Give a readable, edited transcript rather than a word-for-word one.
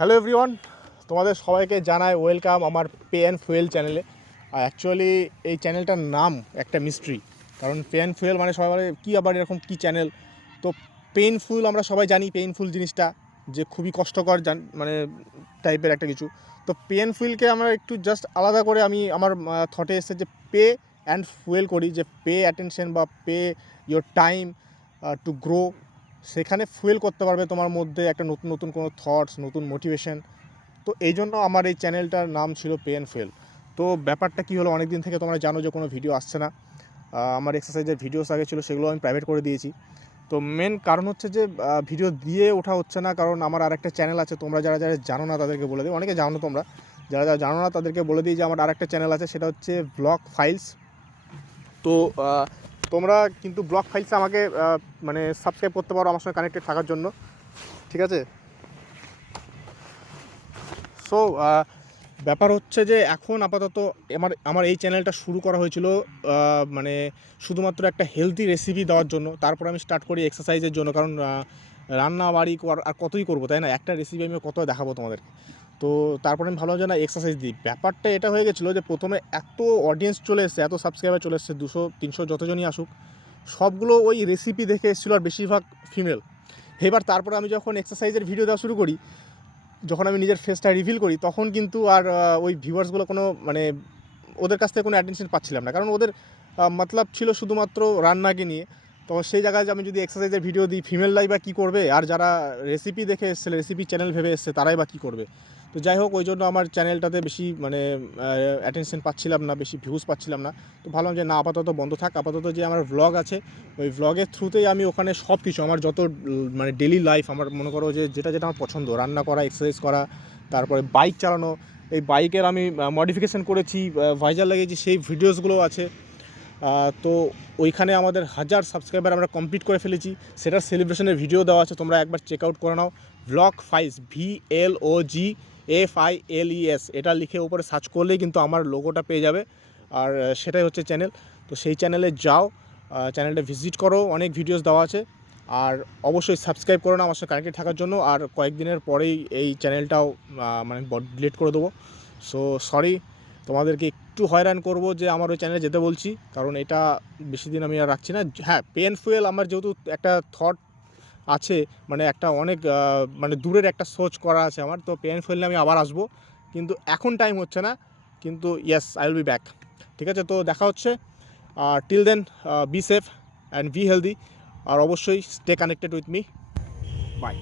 Hello everyone, তোমাদের সবাইকে জানাই ওয়েলকাম আমার পে অ্যান্ড ফুয়েল চ্যানেলে। আর অ্যাকচুয়ালি এই চ্যানেলটার নাম একটা মিস্ট্রি, কারণ পে অ্যান্ড ফুয়েল মানে সবাই বলে কী আবার এরকম কী চ্যানেল। তো পেইনফুল আমরা সবাই জানি, পেইনফুল জিনিসটা যে খুবই কষ্টকর মানে টাইপের একটা কিছু। তো পে অ্যান্ড ফুয়েলকে আমরা একটু জাস্ট আলাদা করে আমি আমার থটে এসেছে যে পে অ্যান্ড ফুয়েল করি, যে পে অ্যাটেনশন বা pay your time to grow. সেখানে ফুয়েল করতে পারবে তোমার মধ্যে একটা নতুন নতুন কোনো থটস, নতুন মোটিভেশন। তো এই জন্য আমার এই চ্যানেলটার নাম ছিল পে অ্যান্ড ফুয়েল। তো ব্যাপারটা কী হলো, অনেক দিন থেকে তোমরা জানো যে কোনো ভিডিও আসছে না। আমার এক্সারসাইজের ভিডিওস আগে ছিল, সেগুলো আমি প্রাইভেট করে দিয়েছি। তো মেন কারণ হচ্ছে যে ভিডিও দিয়ে ওঠা হচ্ছে না, কারণ আমার আরেকটা চ্যানেল আছে। তোমরা যারা যারা জানো না তাদেরকে বলে দিই, অনেকে জানো, তোমরা যারা যারা জানো না তাদেরকে বলে দিই যে আমার আরেকটা চ্যানেল আছে, সেটা হচ্ছে ব্লগ ফাইলস। তো তোমরা কিন্তু ব্লগ ফাইলসে আমাকে মানে সাবস্ক্রাইব করতে পারো আমার সঙ্গে কানেক্টেড থাকার জন্য, ঠিক আছে? সো ব্যাপার হচ্ছে যে এখন আপাতত আমার এই চ্যানেলটা শুরু করা হয়েছিল মানে শুধুমাত্র একটা হেলদি রেসিপি দেওয়ার জন্য। তারপর আমি স্টার্ট করি এক্সারসাইজের জন্য, কারণ রান্না বাড়ি আর কতই করবো, তাই না? একটা রেসিপি আমি কত দেখাবো তোমাদেরকে। তো তারপরে আমি ভাবলাম যে না, এক্সারসাইজ দিই। ব্যাপারটা এটা হয়ে গেছিলো যে প্রথমে এত অডিয়েন্স চলে এসছে, এত সাবস্ক্রাইবার চলে এসছে, 200-300 যতজনই আসুক, সবগুলো ওই রেসিপি দেখে এসেছিলো, আর বেশিরভাগ ফিমেল। এবার তারপরে আমি যখন এক্সারসাইজের ভিডিও দেওয়া শুরু করি, যখন আমি নিজের ফেসটা রিভিল করি, তখন কিন্তু আর ওই ভিউয়ার্সগুলো কোনো মানে ওদের কাছ থেকে কোনো অ্যাটেনশন পাচ্ছিলাম না, কারণ ওদের মতলব ছিল শুধুমাত্র রান্নাকে নিয়ে। তো সেই জায়গায় আমি যদি এক্সারসাইজের ভিডিও দিই, ফিমেলরাই বা কী করবে, আর যারা রেসিপি দেখে এসছে, রেসিপি চ্যানেল ভেবে এসছে, তারাই বা কী করবে। তো যাই হোক, ওই জন্য আমার চ্যানেলটাতে বেশি মানে অ্যাটেনশন পাচ্ছিলাম না, বেশি ভিউজ পাচ্ছিলাম না। তো ভাবলাম যে না, আপাতত বন্ধ থাক। আপাতত যে আমার ভ্লগ আছে, ওই ভ্লগের থ্রুতেই আমি ওখানে সব কিছু আমার যত মানে ডেলি লাইফ, আমার মনে করো যে যেটা যেটা আমার পছন্দ, রান্না করা, এক্সারসাইজ করা, তারপরে বাইক চালানো, এই বাইকের আমি মডিফিকেশান করেছি, ভাইজার লাগিয়েছি, সেই ভিডিওসগুলো আছে। তো ওইখানে আমাদের 1000 সাবস্ক্রাইবার আমরা কমপ্লিট করে ফেলেছি, সেটার সেলিব্রেশনের ভিডিও দেওয়া আছে, তোমরা একবার চেক আউট করে নাও। ব্লগ ফাইলস, VLOGFILES, এটা লিখে উপরে সার্চ করলেই কিন্তু আমার লোগোটা পেয়ে যাবে, আর সেটাই হচ্ছে চ্যানেল। তো সেই চ্যানেলে যাও, চ্যানেলটা ভিজিট করো, অনেক ভিডিওস দেওয়া আছে। আর অবশ্যই সাবস্ক্রাইব করো না আমার সাথে কানেক্টেড থাকার জন্য। আর কয়েকদিনের পরেই এই চ্যানেলটাও মানে ডিলিট করে দেবো। সো সরি, তোমাদেরকে একটু হয়রান করব যে আমার ওই চ্যানেলে যেতে বলছি, কারণ এটা বেশি দিন আমি আর রাখছি না। হ্যাঁ, পে অ্যান্ড ফুয়েল আমার যেহেতু একটা থট আছে, মানে একটা অনেক মানে দূরের একটা সোচ করা আছে আমার, তো পে অ্যান্ড ফুয়েল নিয়ে আমি আবার আসবো, কিন্তু এখন টাইম হচ্ছে না। কিন্তু yes, I will be back. ঠিক আছে, তো দেখা হচ্ছে। Till then, be safe and be healthy, আর অবশ্যই stay connected with me. By.